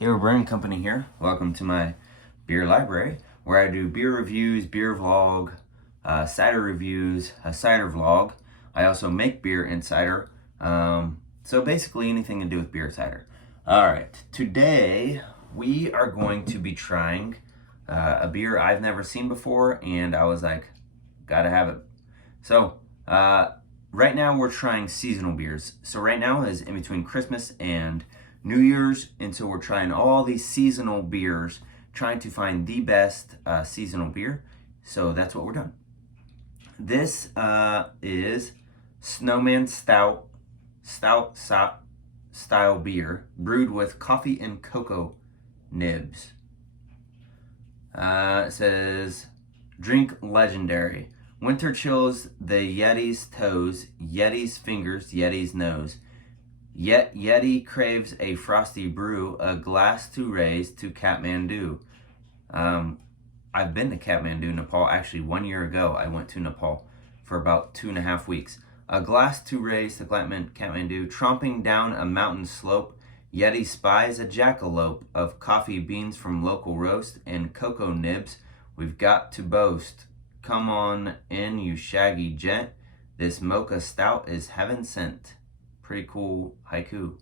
Jackalope Brewing Company here. Welcome to my beer library where I do beer reviews, beer vlog, cider reviews, a cider vlog. I also make beer and cider. So basically anything to do with beer and cider. Alright, today we are going to be trying a beer I've never seen before, and I was like, gotta have it. So, right now we're trying seasonal beers. So right now is in between Christmas and New Year's, and so we're trying all these seasonal beers, trying to find the best seasonal beer. So that's what we're doing. This is Snowman Stout, style beer, brewed with coffee and cocoa nibs. It says, drink legendary. Winter chills the Yeti's toes, Yeti's fingers, Yeti's nose. Yet Yeti craves a frosty brew, a glass to raise to Kathmandu. I've been to Kathmandu, Nepal. Actually, 1 year ago, I went to Nepal for about 2.5 weeks. A glass to raise to Kathmandu. Tromping down a mountain slope, Yeti spies a jackalope of coffee beans from local roast and cocoa nibs. We've got to boast. Come on in, you shaggy gent. This mocha stout is heaven sent. Pretty cool haiku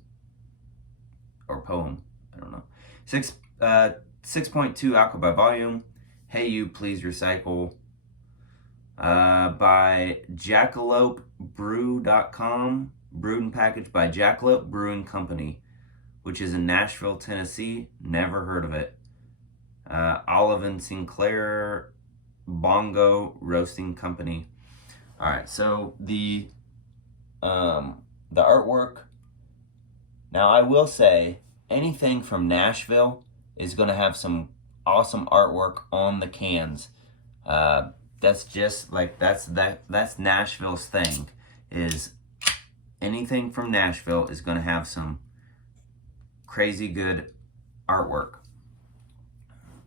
or poem. I don't know. 6.2 alcohol by volume. Hey you, please recycle. By Jackalopebrew.com. Brewed and packaged by Jackalope Brewing Company, which is in Nashville, Tennessee. Never heard of it. Olive and Sinclair Bongo Roasting Company. All right, so the artwork. Now, I will say anything from Nashville is going to have some awesome artwork on the cans. That's just like that's Nashville's thing. Is anything from Nashville is going to have some crazy good artwork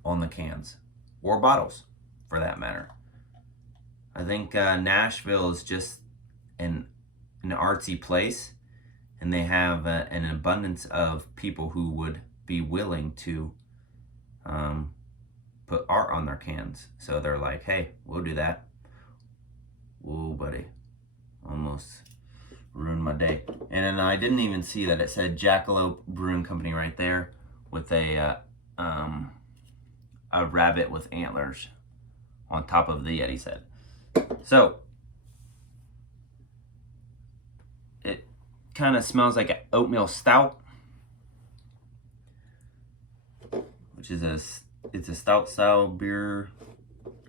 on the cans or bottles, for that matter. I think Nashville is just an artsy place, and they have an abundance of people who would be willing to put art on their cans. So they're like, hey, we'll do that. Whoa, buddy. Almost ruined my day. And then I didn't even see that it said Jackalope Brewing Company right there with a rabbit with antlers on top of the Yeti's head. So it kind of smells like an oatmeal stout, which is it's a stout style beer,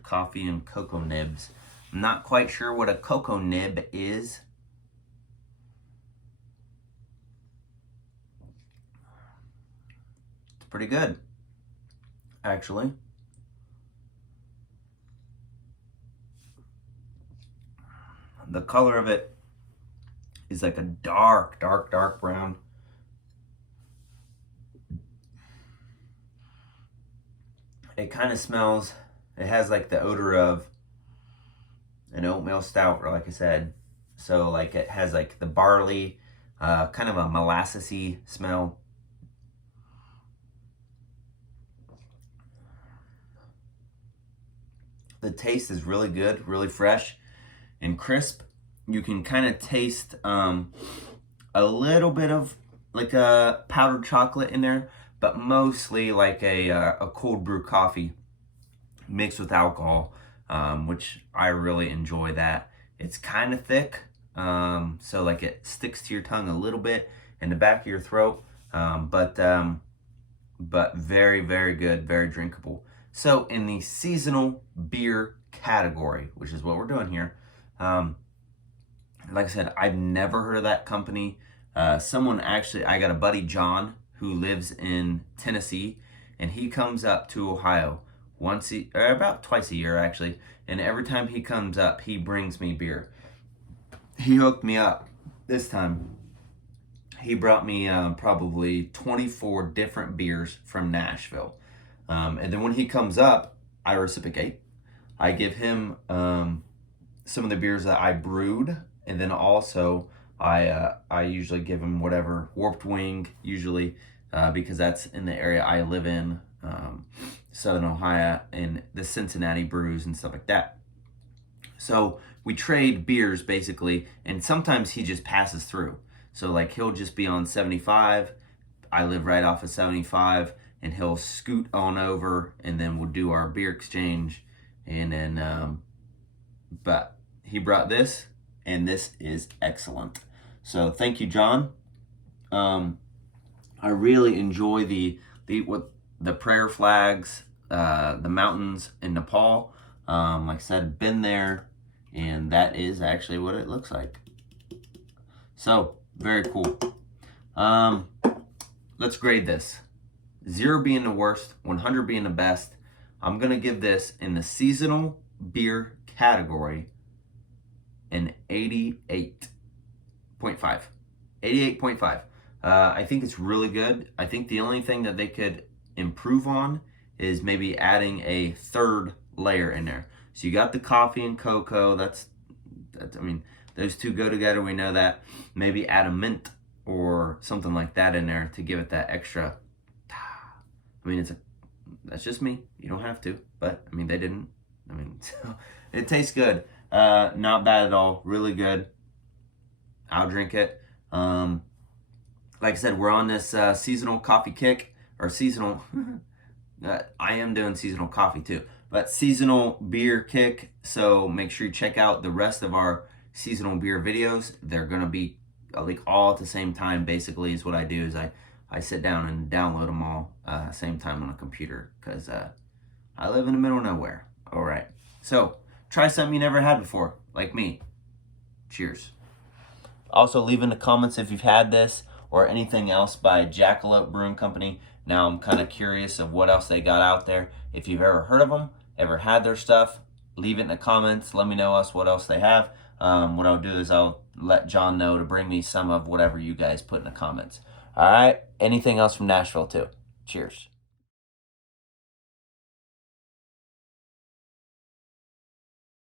coffee and cocoa nibs. I'm not quite sure what a cocoa nib is. It's pretty good, actually. The color of it is like a dark brown. It kind of smells, it has like the odor of an oatmeal stout, or like I said. So like it has like the barley, kind of a molassesy smell. The taste is really good, really fresh and crisp. You can kind of taste a little bit of like a powdered chocolate in there, but mostly like a cold brew coffee mixed with alcohol, which I really enjoy that. It's kind of thick, so like it sticks to your tongue a little bit in the back of your throat, but very, very good, very drinkable. So in the seasonal beer category, which is what we're doing here, like I said, I've never heard of that company. I got a buddy, John, who lives in Tennessee, and he comes up to Ohio about twice a year, actually. And every time he comes up, he brings me beer. He hooked me up this time. He brought me probably 24 different beers from Nashville. And then when he comes up, I reciprocate. I give him some of the beers that I brewed, and then also I usually give him whatever Warped Wing, usually because that's in the area I live in, Southern Ohio, and the Cincinnati brews and stuff like that. So we trade beers basically, and sometimes he just passes through. So like he'll just be on 75. I live right off of 75, and he'll scoot on over, and then we'll do our beer exchange. And then, but he brought this, and this is excellent. So thank you, John. I really enjoy the prayer flags, the mountains in Nepal. Like I said, been there, and that is actually what it looks like. So very cool. Let's grade this. 0 being the worst, 100 being the best. I'm gonna give this in the seasonal beer category an 88.5. 88.5. I think it's really good. I think the only thing that they could improve on is maybe adding a third layer in there. So you got the coffee and cocoa. That's I mean, those two go together. We know that. Maybe add a mint or something like that in there to give it that extra. I mean, that's just me. You don't have to, but I mean, they didn't. I mean, it tastes good. Not bad at all. Really good. I'll drink it. Like I said, we're on this seasonal coffee kick, or seasonal. I am doing seasonal coffee too, but seasonal beer kick. So make sure you check out the rest of our seasonal beer videos. They're gonna be like all at the same time. Basically, is what I do is I sit down and download them all same time on a computer, because I live in the middle of nowhere. All right, so try something you never had before, like me. Cheers. Also, leave in the comments if you've had this or anything else by Jackalope Brewing Company. Now I'm kind of curious of what else they got out there. If you've ever heard of them, ever had their stuff, leave it in the comments. Let me know what else they have. What I'll do is I'll let John know to bring me some of whatever you guys put in the comments. All right. Anything else from Nashville too. Cheers.